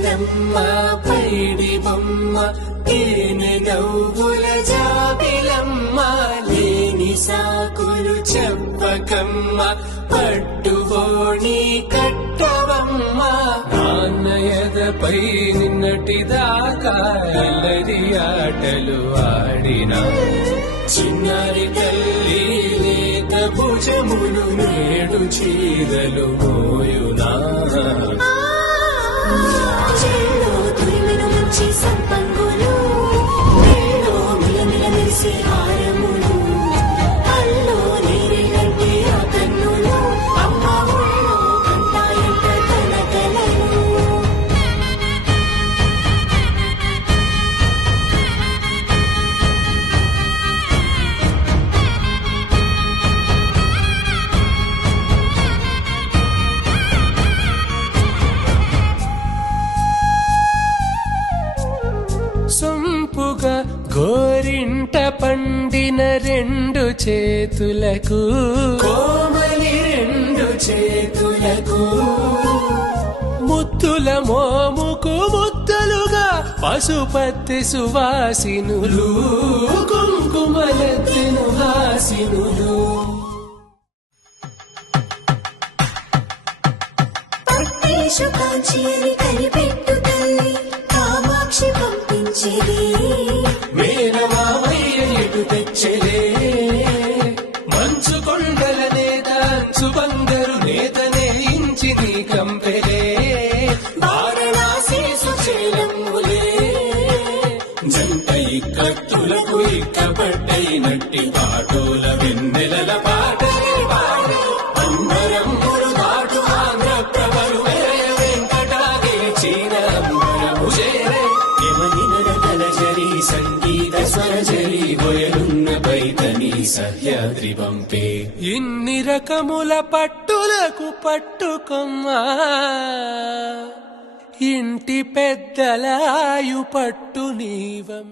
తేనెలమ్మ పైడి బొమ్మ తేనె నవ్వుల జాబిలమ్మ లేని సాకులు చెప్పకమ్మ పట్టుబోణి కట్టవమ్మ నాన్నయదపై నిన్నటిదాకా అల్లరి ఆటలు ఆడినా చిన్నారి తల్లి లేత భుజములు నేడు చీరలు మోయునా చెల్లో తురిమిన మంచి సంపంగులు మెల్లో మిలమిల మెరిసే హారములు అల్లో నీరేనంటే ఆ కన్నులు అమ్మ ఒళ్ళో కంటాయంట కలకలను సొంపుగా గోరింట పండిన రెండు చేతులకు కోమలి రెండు చేతులకు ముద్దుల మోముకు ముద్దలుగా పశుపతి సువాసినులు కుంకుమలెత్తిను హాసినులు పట్టేశు కాంచి అని కనిపెట్టు తల్లి కామాక్షి పంపించేది మేనమామయ్య ఎటు తెచ్చలే మంచు కొండల నేత అంచు బంగారు నేతనే ఇంచి నీ కంపెలే వారణాసి సుచేలమ్ములే జంట ఇక్కత్తులకు ఇక్కపట్టైనట్టి పాటోల వెన్నెలల పాటలే పాడే అంబరములు దాటు ఆంధ్ర ప్రభలు వెంకటాగిరి చీన అంబరము చేరే యమనినద తలజరి సంగీత స్వరజరి బొయలున్న పైతని సహ్యాద్రి పంపే ఇన్ని రకముల పట్టులకు పట్టుకొమ్మా ఇంటి పెద్దలాయు పట్టు నీవం